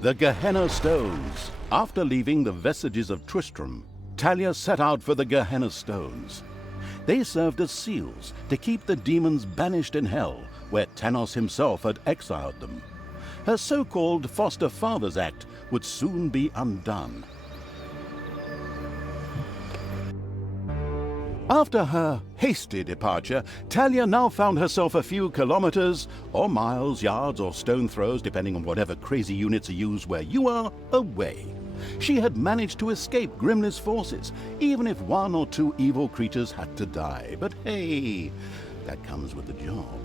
The Gahenna Stones. After leaving the vestiges of Tristram, Talia set out for the Gahenna Stones. They served as seals to keep the demons banished in hell, where Tanos himself had exiled them. Her so-called Foster Fathers Act would soon be undone. After her hasty departure, Talia now found herself a few kilometers, or miles, yards, or stone throws, depending on whatever crazy units are used where you are, away. She had managed to escape Grimly's forces, even if one or two evil creatures had to die. But hey, that comes with the job.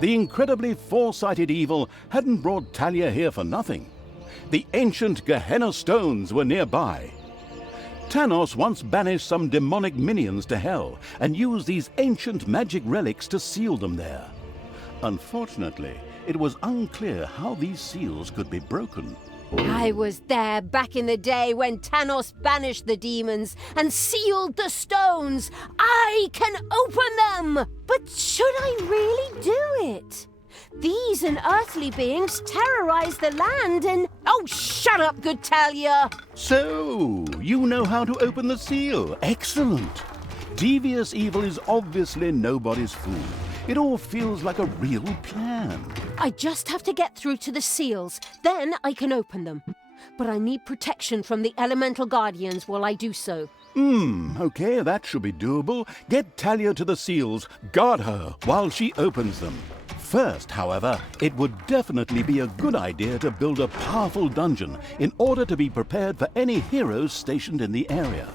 The incredibly foresighted evil hadn't brought Talia here for nothing. The ancient Gahenna Stones were nearby. Tanos once banished some demonic minions to hell and used these ancient magic relics to seal them there. Unfortunately, it was unclear how these seals could be broken. I was there back in the day when Tanos banished the demons and sealed the stones. I can open them! But should I really do it? These unearthly beings terrorize the land and... Oh, shut up, good Talia! So, you know how to open the seal. Excellent. Devious evil is obviously nobody's fool. It all feels like a real plan. I just have to get through to the seals. Then I can open them. But I need protection from the elemental guardians while I do so. Okay, that should be doable. Get Talia to the seals. Guard her while she opens them. First, however, it would definitely be a good idea to build a powerful dungeon in order to be prepared for any heroes stationed in the area.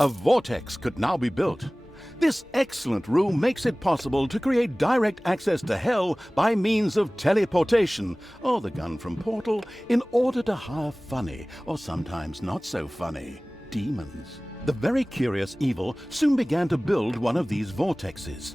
A vortex could now be built. This excellent room makes it possible to create direct access to hell by means of teleportation, or the gun from Portal, in order to hire funny, or sometimes not so funny, demons. The very curious evil soon began to build one of these vortexes.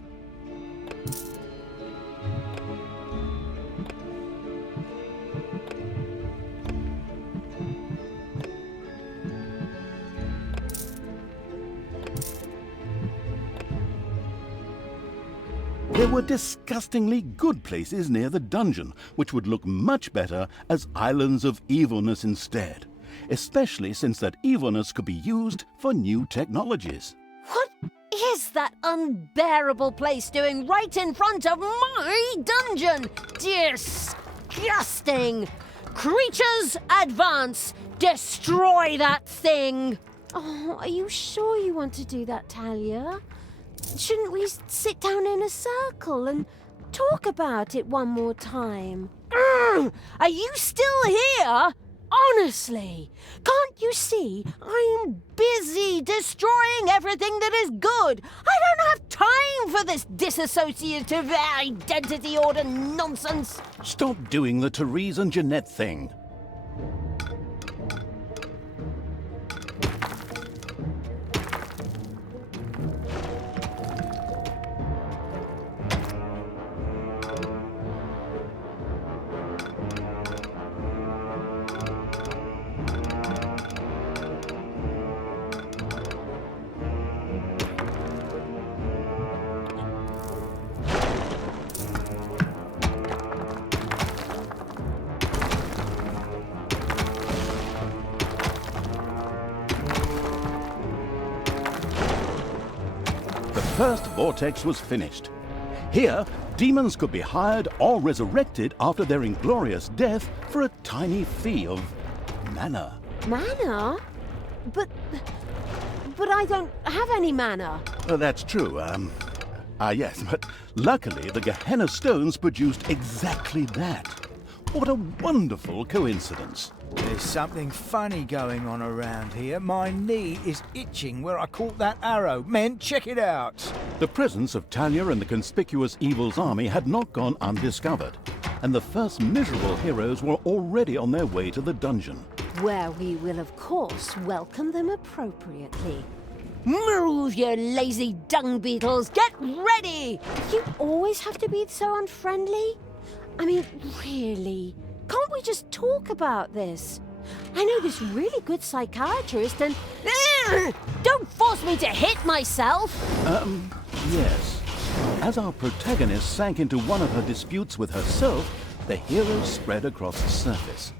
There were disgustingly good places near the dungeon, which would look much better as islands of evilness instead, especially since that evilness could be used for new technologies. What is that unbearable place doing right in front of my dungeon? Disgusting! Creatures, advance! Destroy that thing! Oh, are you sure you want to do that, Talia? Shouldn't we sit down in a circle and talk about it one more time? Are you still here? Honestly, can't you see I'm busy destroying everything that is good? I don't have time for this dissociative identity order nonsense. Stop doing the Therese and Jeanette thing. The first vortex was finished. Here, demons could be hired or resurrected after their inglorious death for a tiny fee of mana. Mana? But I don't have any mana. That's true. Yes, but luckily the Gahenna Stones produced exactly that. What a wonderful coincidence. There's something funny going on around here. My knee is itching where I caught that arrow. Men, check it out. The presence of Talia and the conspicuous Evil's army had not gone undiscovered, and the first miserable heroes were already on their way to the dungeon. Where we will, of course, welcome them appropriately. Move, you lazy dung beetles! Get ready! You always have to be so unfriendly? I mean, really? Can't we just talk about this? I know this really good psychiatrist and... Don't force me to hit myself! Yes. As our protagonist sank into one of her disputes with herself, the hero spread across the surface.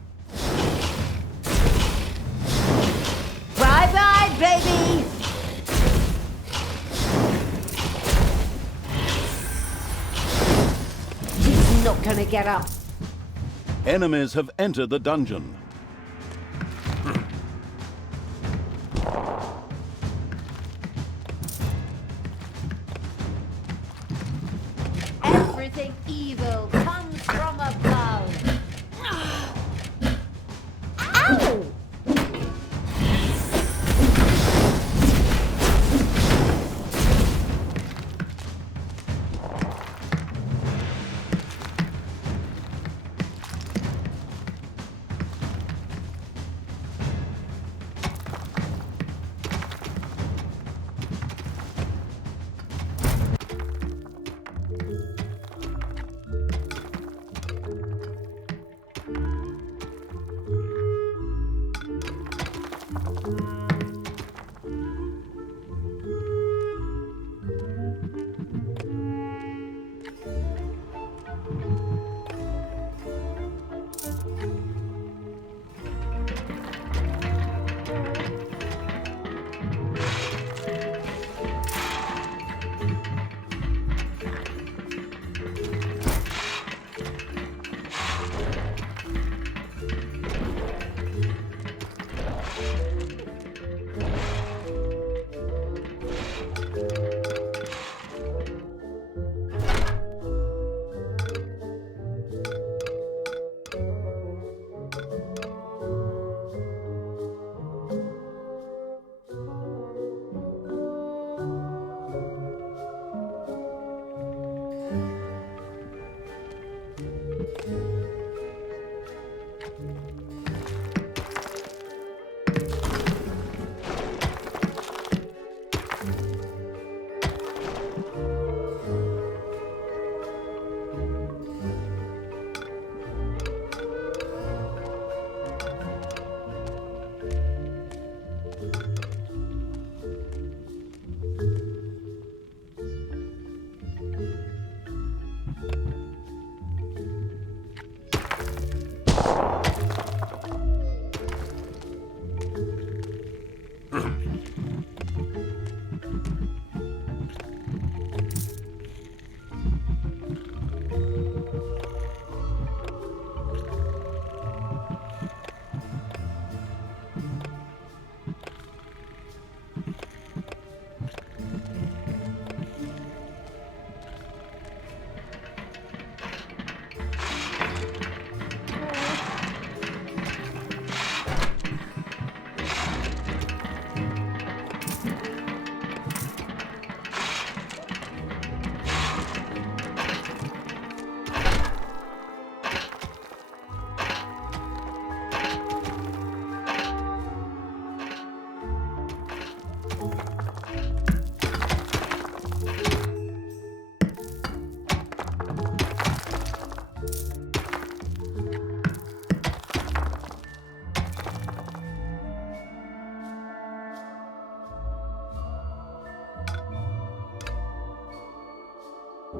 Bye-bye, baby! He's not gonna get up. Enemies have entered the dungeon. Everything evil comes from above. Ow!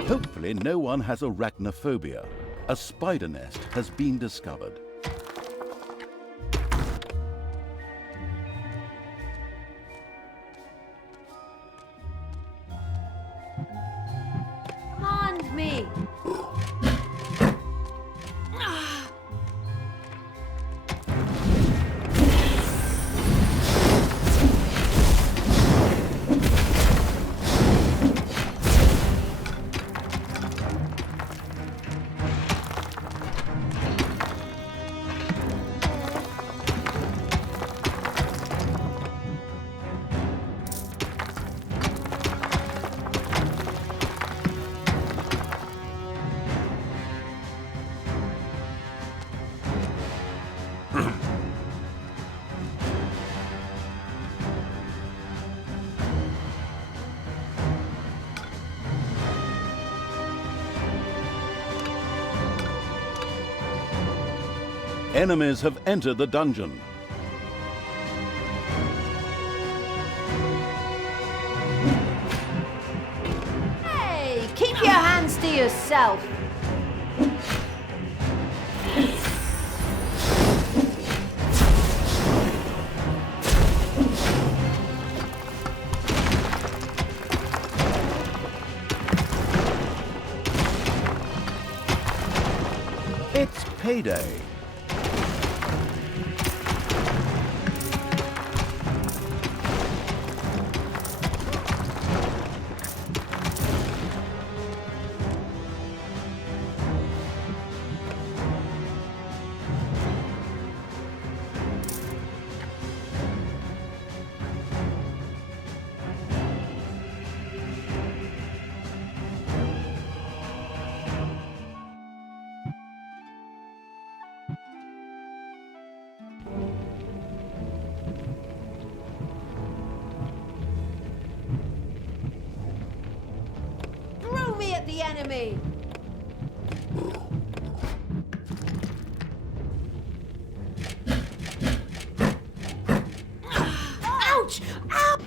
Hopefully no one has arachnophobia. A spider nest has been discovered. Command me! Enemies have entered the dungeon. Hey, keep your hands to yourself. It's payday. Throw me at the enemy! Ouch! Ow!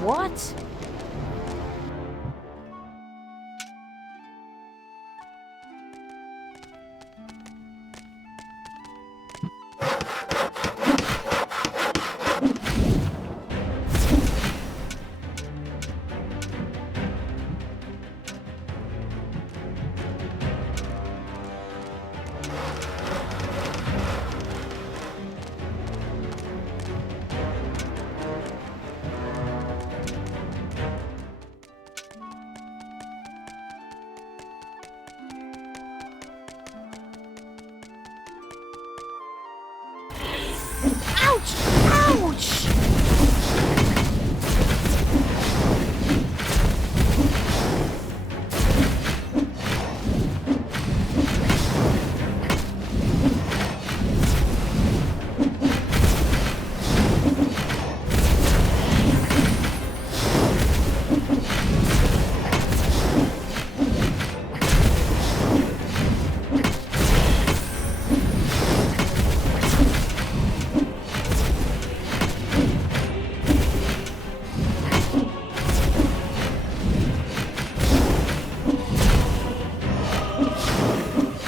What? Ouch! Ouch!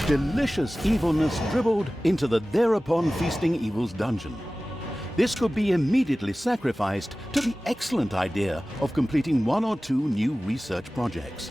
Delicious evilness dribbled into the thereupon feasting evil's dungeon. This could be immediately sacrificed to the excellent idea of completing one or two new research projects.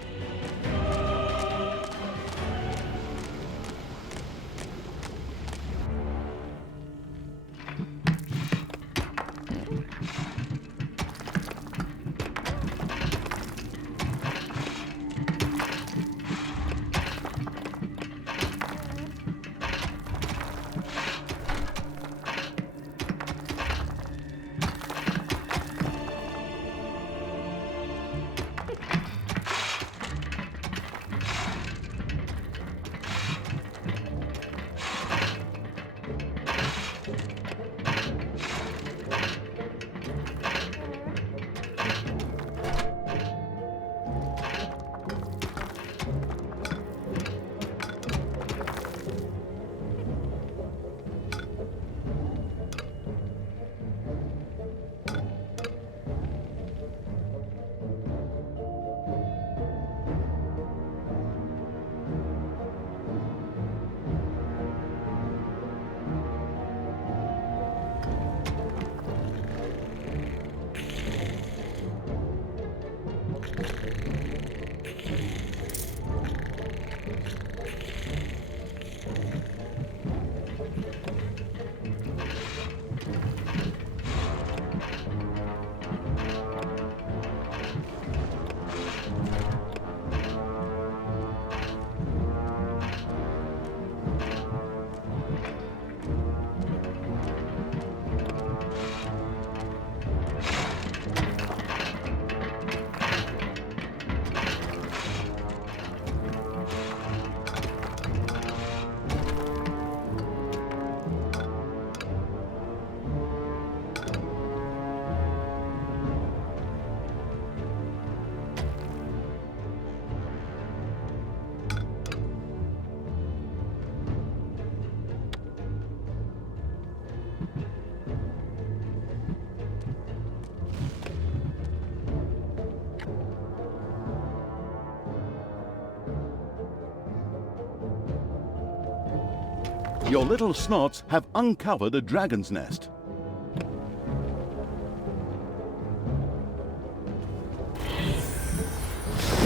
Your little snots have uncovered a dragon's nest.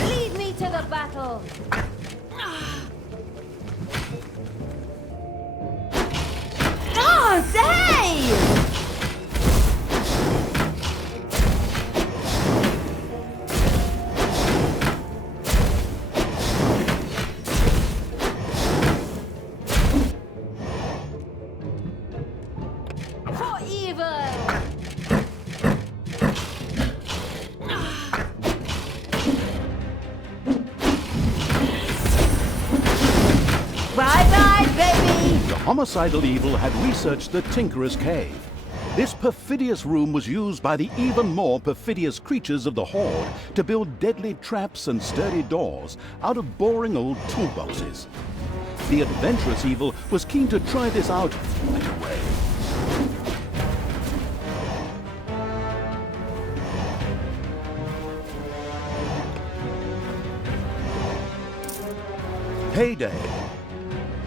Lead me to the battle! Oh, they! For evil! Bye-bye, baby! The homicidal evil had researched the Tinkerer's Cave. This perfidious room was used by the even more perfidious creatures of the Horde to build deadly traps and sturdy doors out of boring old toolboxes. The adventurous evil was keen to try this out right away. Payday!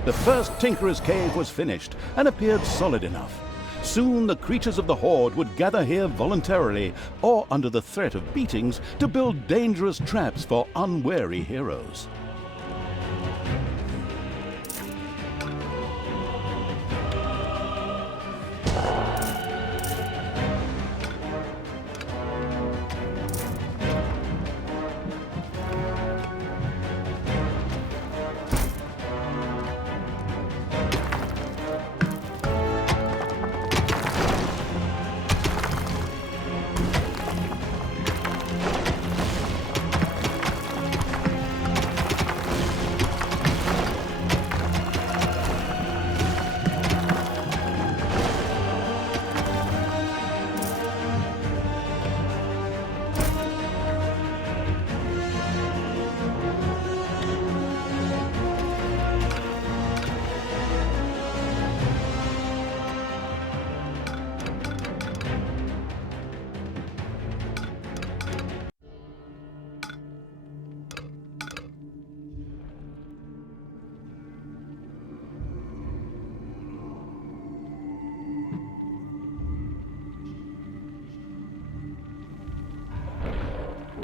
The first Tinkerer's Cave was finished and appeared solid enough. Soon the creatures of the Horde would gather here voluntarily or under the threat of beatings to build dangerous traps for unwary heroes.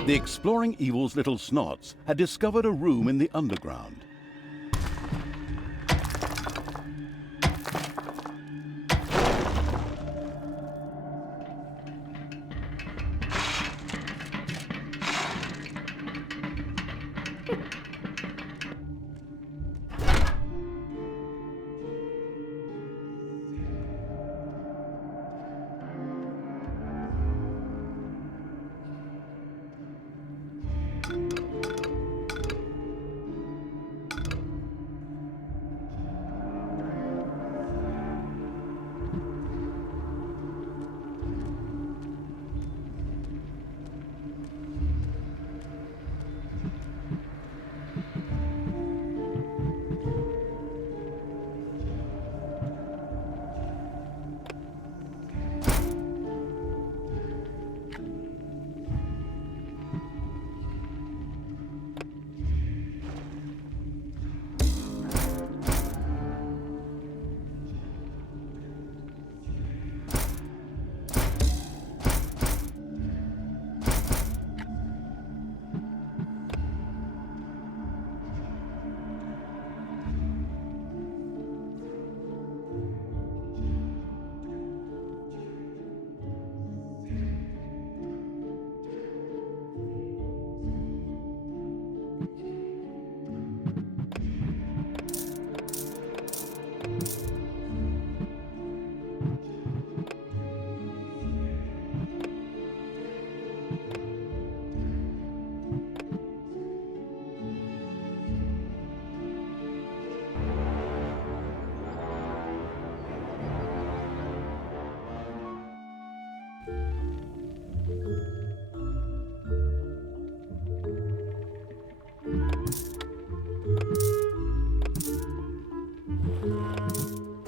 The exploring evil's little snots had discovered a room in the underground.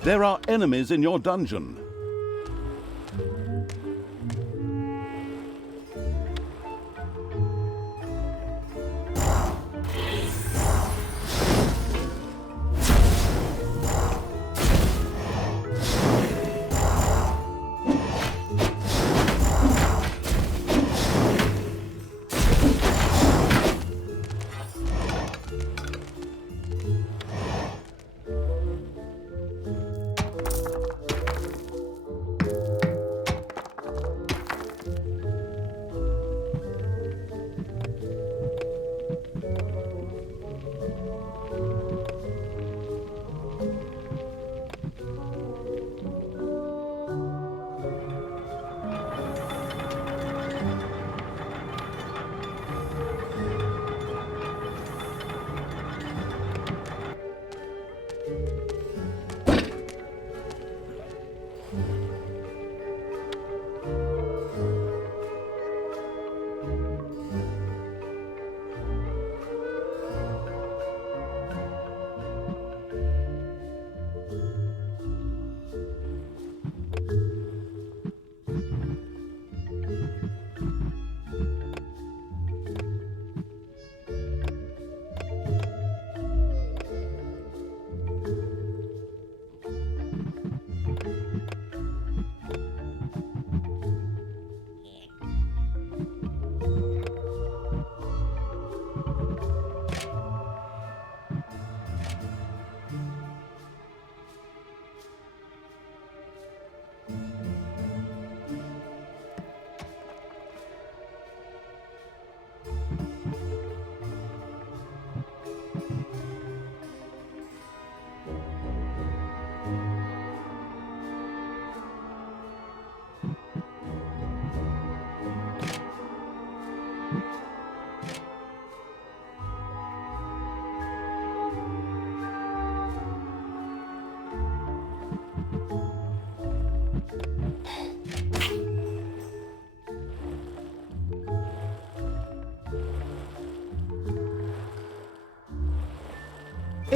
There are enemies in your dungeon.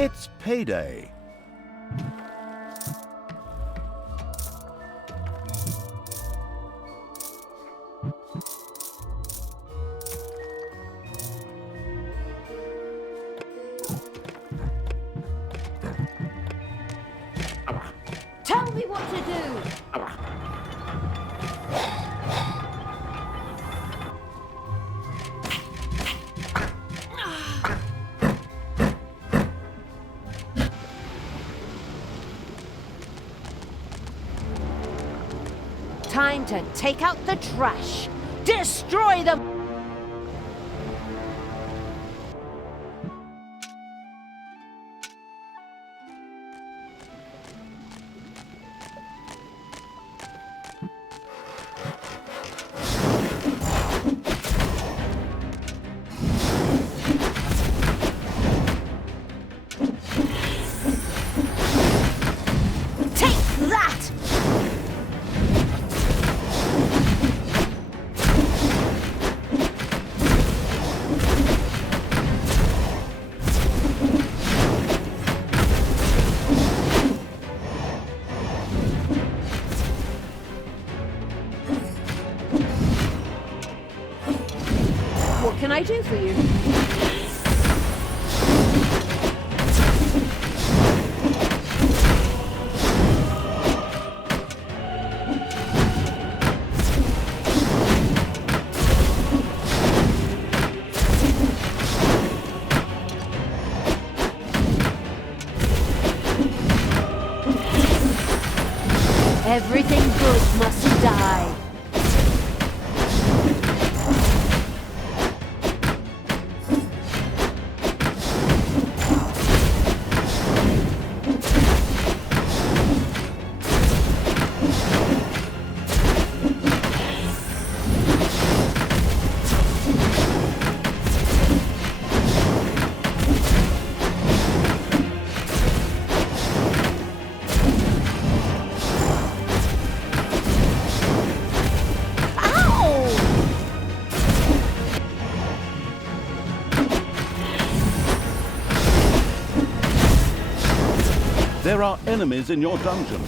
It's payday. Tell me what to do! Time to take out the trash! Destroy them! Take that! What can I do for you? Everything good must die. There are enemies in your dungeon.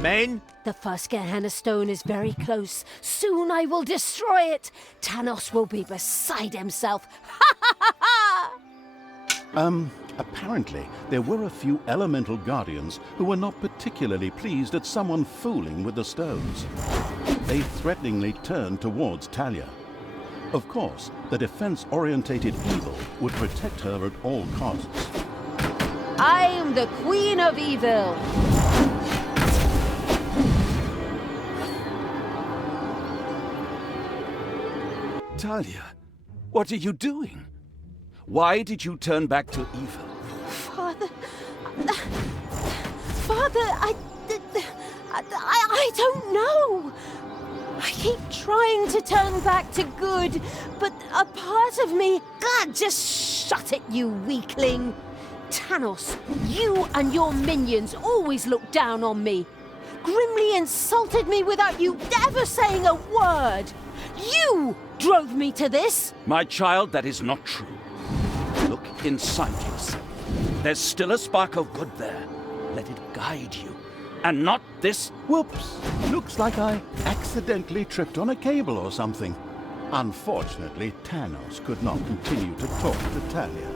Men? The first Gahenna Stone is very close. Soon I will destroy it. Tanos will be beside himself. Ha ha ha ha! Apparently, there were a few elemental guardians who were not particularly pleased at someone fooling with the stones. They threateningly turned towards Talia. Of course, the defense-orientated evil would protect her at all costs. I am the Queen of Evil. Talia, what are you doing? Why did you turn back to evil? Father, I don't know. I keep trying to turn back to good, but a part of me... God, just shut it, you weakling. Tanos, you and your minions always look down on me. Grimly insulted me without you ever saying a word. You drove me to this. My child, that is not true. Look inside yourself. There's still a spark of good there. Let it guide you, and not this. Whoops! Looks like I accidentally tripped on a cable or something. Unfortunately, Tanos could not continue to talk to Talia.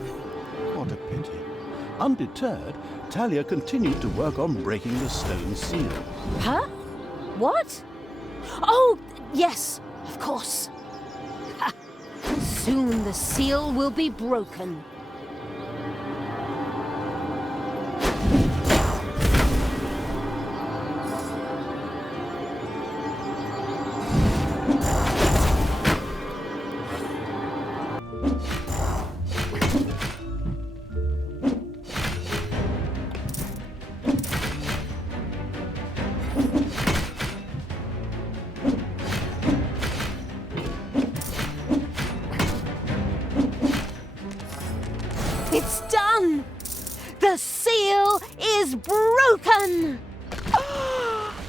What a pity. Undeterred, Talia continued to work on breaking the stone seal. Huh? What? Oh, yes, of course. Ha. Soon the seal will be broken. It's done! The seal is broken!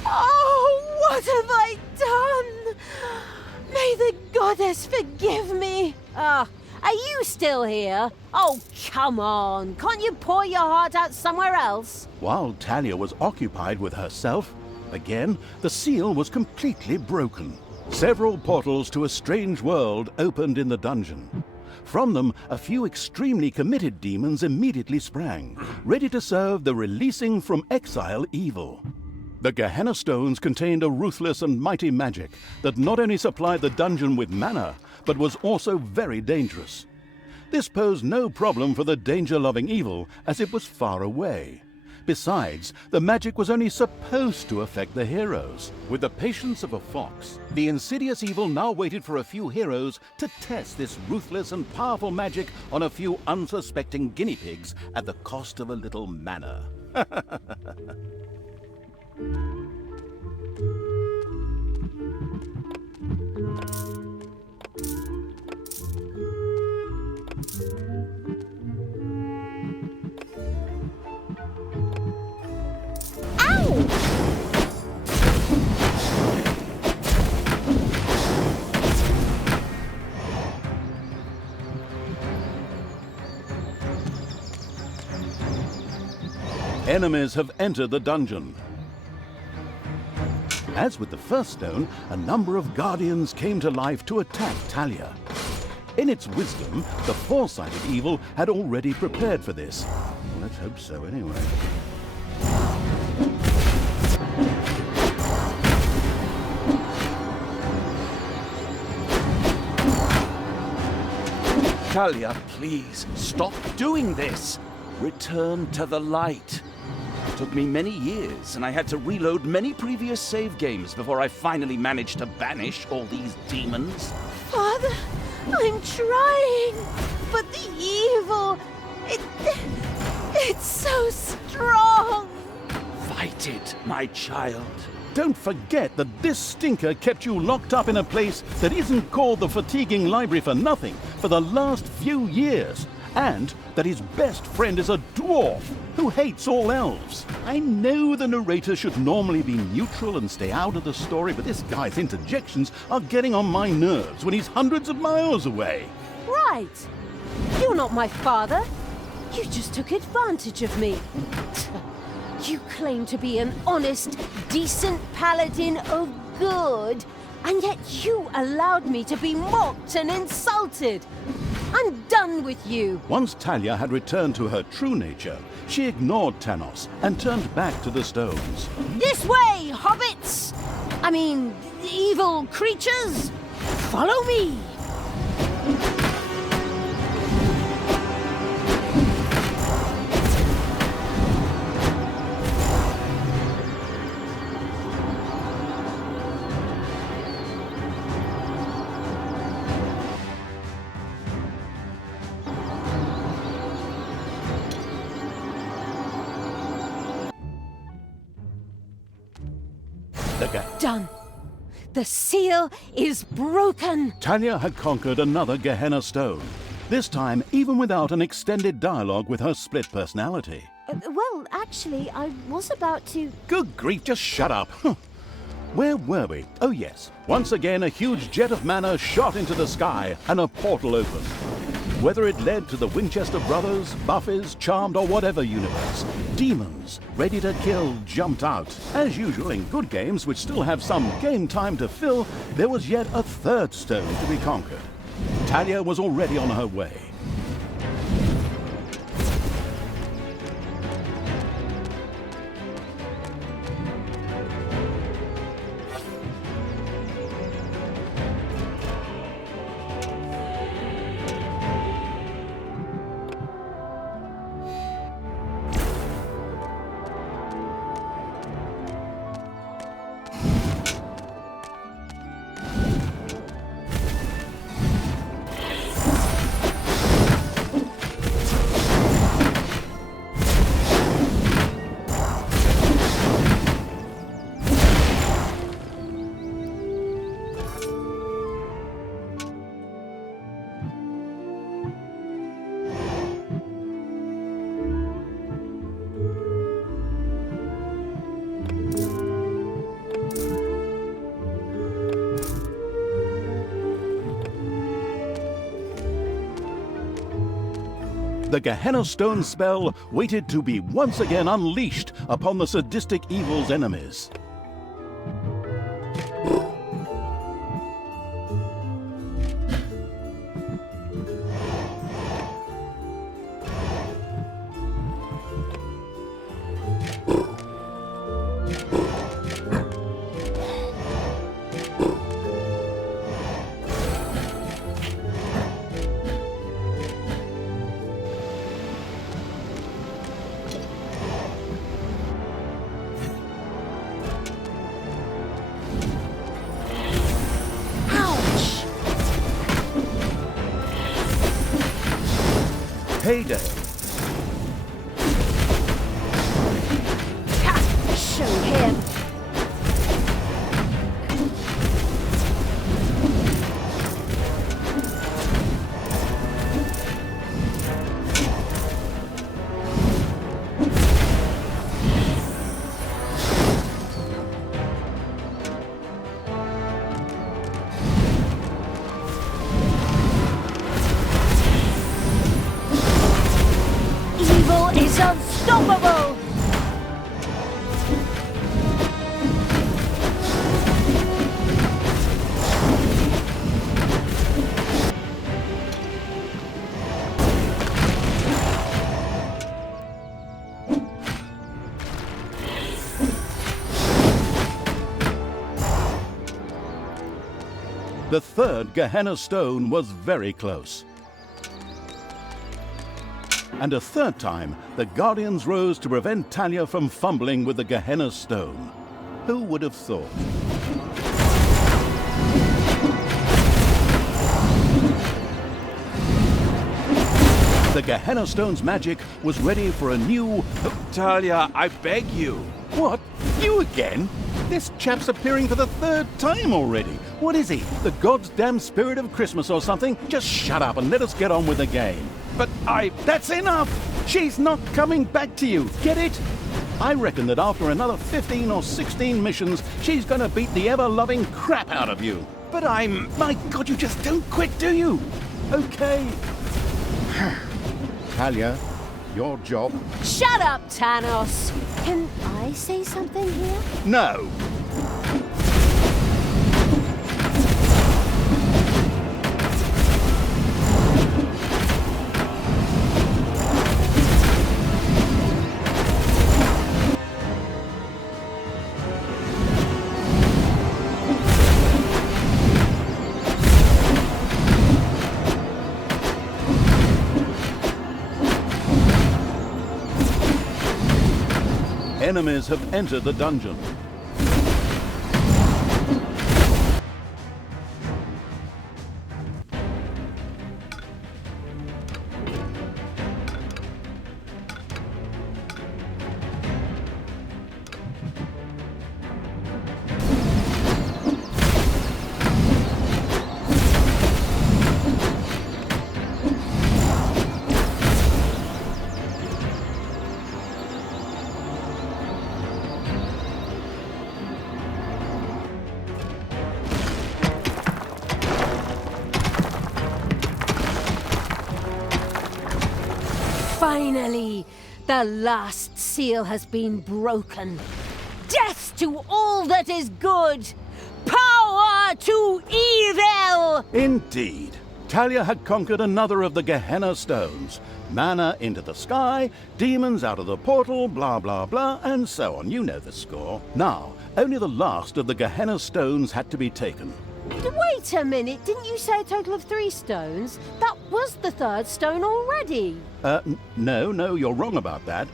Oh, what have I done? May the goddess forgive me. Are you still here? Oh, come on. Can't you pour your heart out somewhere else? While Talia was occupied with herself, again, the seal was completely broken. Several portals to a strange world opened in the dungeon. From them, a few extremely committed demons immediately sprang, ready to serve the releasing from exile evil. The Gahenna Stones contained a ruthless and mighty magic that not only supplied the dungeon with mana, but was also very dangerous. This posed no problem for the danger-loving evil, as it was far away. Besides, the magic was only supposed to affect the heroes. With the patience of a fox, the insidious evil now waited for a few heroes to test this ruthless and powerful magic on a few unsuspecting guinea pigs at the cost of a little mana. Enemies have entered the dungeon. As with the first stone, a number of guardians came to life to attack Talia. In its wisdom, the foresighted evil had already prepared for this. Let's hope so anyway. Talia, please, stop doing this. Return to the light. It took me many years, and I had to reload many previous save games before I finally managed to banish all these demons. Father, I'm trying, but the evil, it's so strong. Fight it, my child. Don't forget that this stinker kept you locked up in a place that isn't called the fatiguing library for nothing for the last few years, and that his best friend is a dwarf who hates all elves. I know the narrator should normally be neutral and stay out of the story, but this guy's interjections are getting on my nerves when he's hundreds of miles away. Right. You're not my father. You just took advantage of me. You claim to be an honest, decent paladin of good, and yet you allowed me to be mocked and insulted. I'm done with you. Once Talia had returned to her true nature, she ignored Tanos and turned back to the stones. This way, hobbits! I mean, evil creatures! Follow me! Done. The seal is broken. Talia had conquered another Gahenna Stone, this time even without an extended dialogue with her split personality. Well, actually, I was about to... Good grief, just shut up. Where were we? Oh yes, once again a huge jet of mana shot into the sky and a portal opened. Whether it led to the Winchester Brothers, Buffys, Charmed or whatever universe, demons ready to kill jumped out. As usual in good games which still have some game time to fill, there was yet a third stone to be conquered. Talia was already on her way. The Gahenna Stones spell waited to be once again unleashed upon the sadistic evil's enemies. Heyday. Ha! Show him! Evil is unstoppable! The third Gahenna Stone was very close. And a third time, the Guardians rose to prevent Talia from fumbling with the Gahenna Stone. Who would have thought? The Gahenna Stone's magic was ready for a new... Talia, I beg you. What? You again? This chap's appearing for the third time already. What is he? The goddamn spirit of Christmas or something? Just shut up and let us get on with the game. But That's enough! She's not coming back to you, get it? I reckon that after another 15 or 16 missions, she's gonna beat the ever-loving crap out of you. But I'm... My God, you just don't quit, do you? Okay. Talia, your job. Shut up, Thanos! Can I say something here? No. Enemies have entered the dungeon. Finally, the last seal has been broken. Death to all that is good! Power to evil! Indeed, Talia had conquered another of the Gahenna Stones. Mana into the sky, demons out of the portal, blah blah blah, and so on. You know the score. Now, only the last of the Gahenna Stones had to be taken. Wait a minute, didn't you say a total of 3 stones? That was the 3rd stone already. No, you're wrong about that.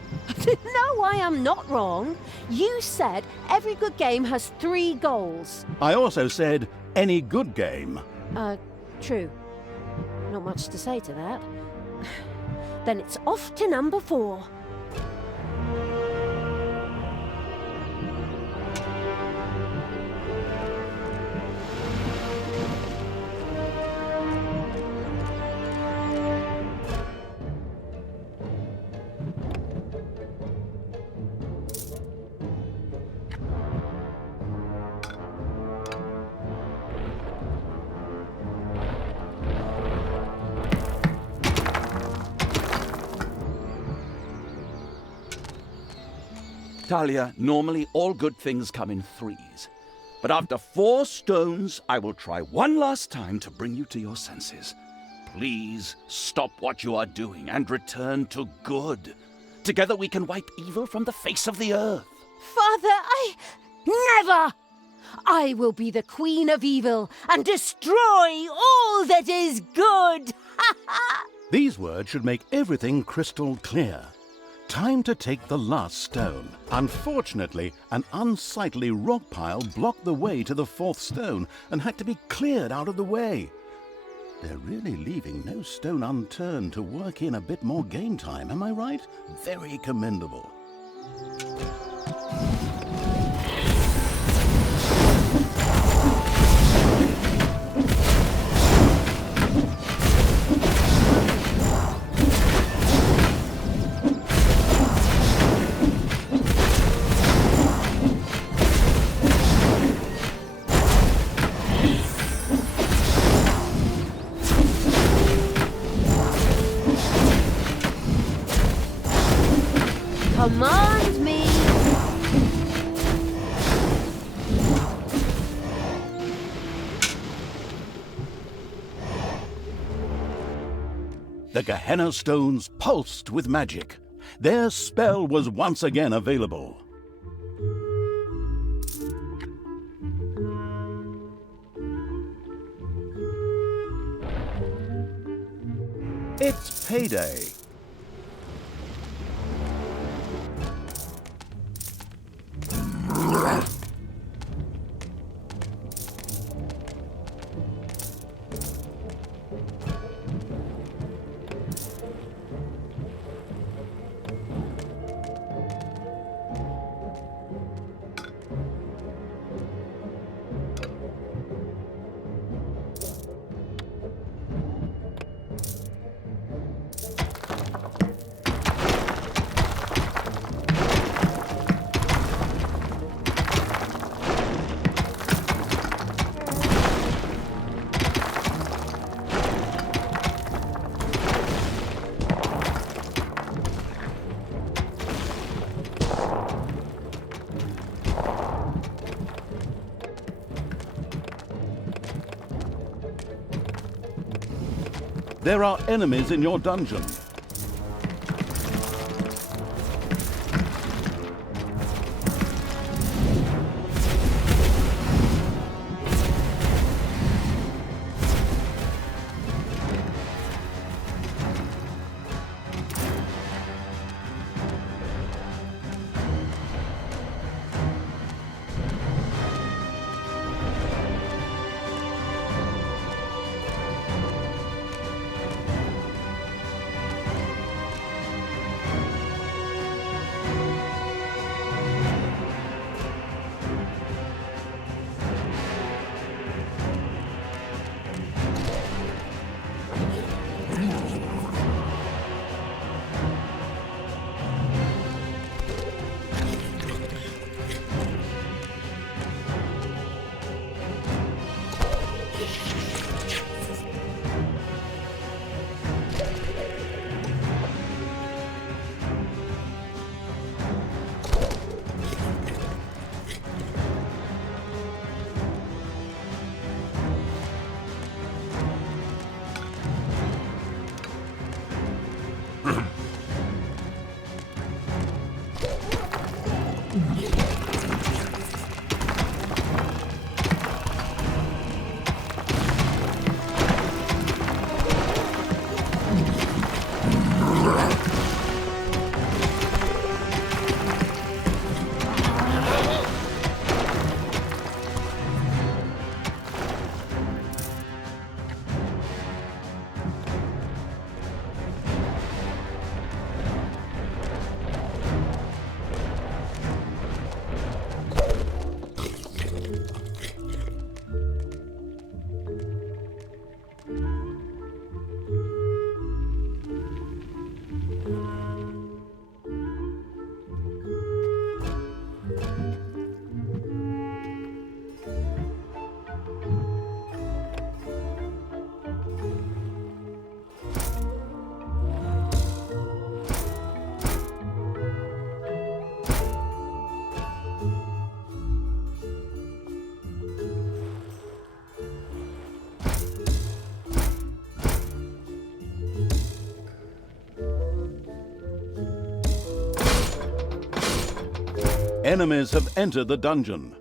No, I am not wrong. You said every good game has 3 goals. I also said any good game. True. Not much to say to that. Then it's off to number 4. Talia, normally all good things come in 3s. But after 4 stones, I will try one last time to bring you to your senses. Please stop what you are doing and return to good. Together we can wipe evil from the face of the earth. Father, never! I will be the queen of evil and destroy all that is good! These words should make everything crystal clear. Time to take the last stone. Unfortunately, an unsightly rock pile blocked the way to the 4th stone and had to be cleared out of the way. They're really leaving no stone unturned to work in a bit more game time, am I right? Very commendable. Command me! The Gahenna Stones pulsed with magic. Their spell was once again available. It's payday. There are enemies in your dungeon. enemies have entered the dungeon.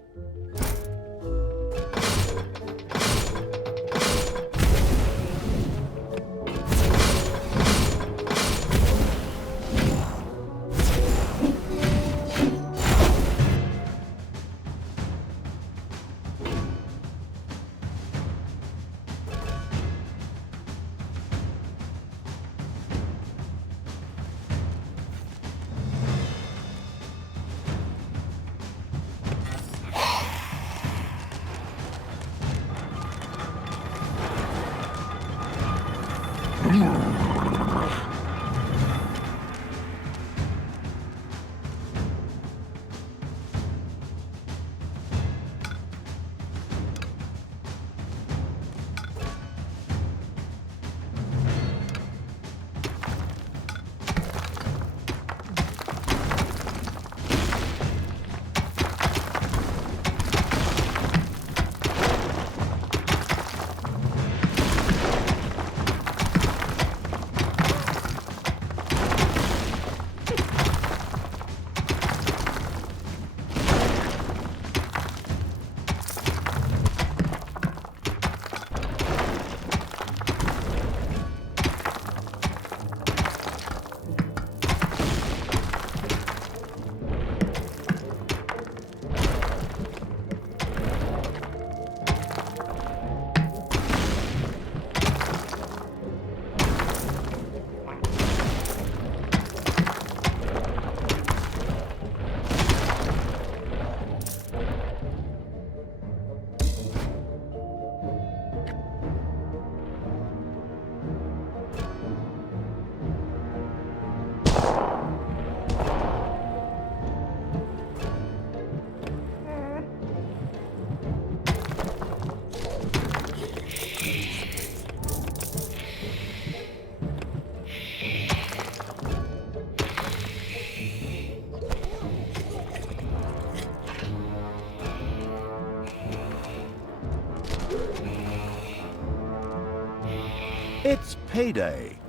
It's payday.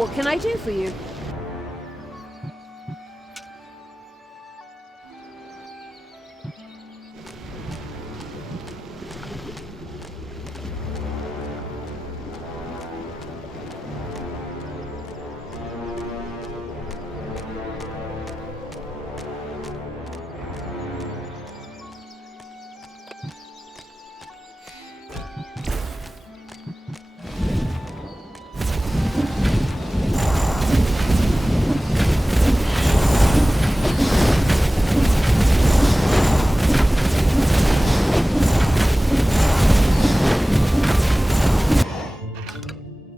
What can I do for you?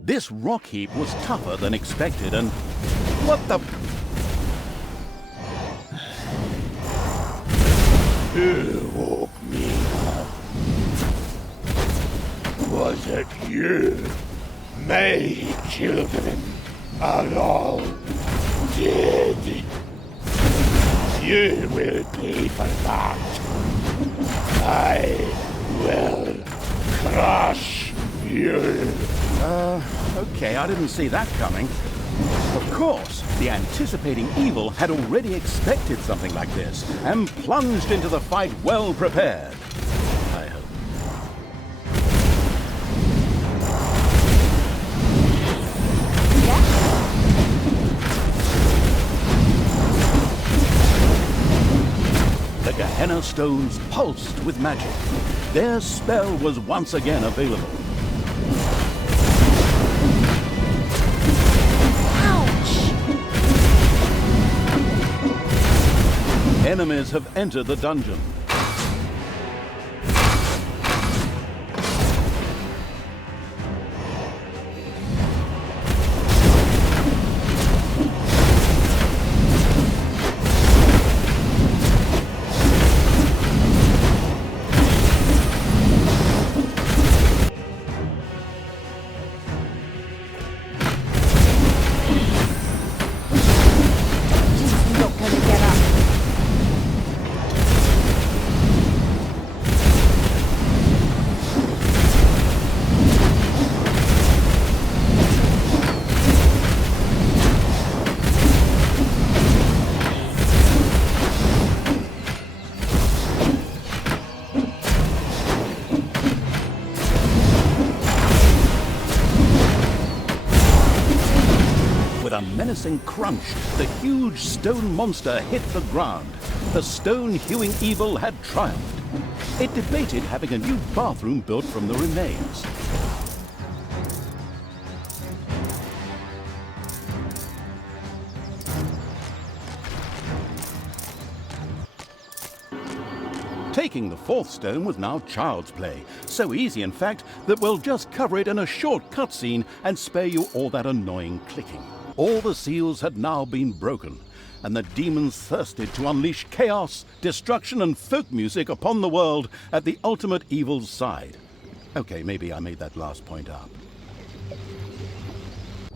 This rock heap was tougher than expected, and what the... You woke me up. Was it you? My children are all dead. You will pay for that. I will crush you. Okay, I didn't see that coming. Of course, the anticipating evil had already expected something like this, and plunged into the fight well prepared. I hope. The Gahenna Stones pulsed with magic. Their spell was once again available. Enemies have entered the dungeon. She's not gonna get up. With a menacing crunch, the huge stone monster hit the ground. The stone-hewing evil had triumphed. It debated having a new bathroom built from the remains. Taking the fourth stone was now child's play. So easy, in fact, that we'll just cover it in a short cutscene and spare you all that annoying clicking. All the seals had now been broken, and the demons thirsted to unleash chaos, destruction, and folk music upon the world at the ultimate evil's side. Okay, maybe I made that last point up.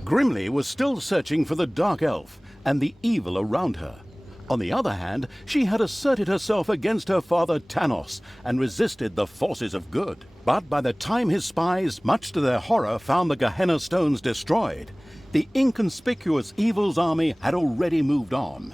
Grimly was still searching for the Dark Elf and the evil around her. On the other hand, she had asserted herself against her father Tanos and resisted the forces of good. But by the time his spies, much to their horror, found the Gahenna Stones destroyed, the inconspicuous evil's army had already moved on.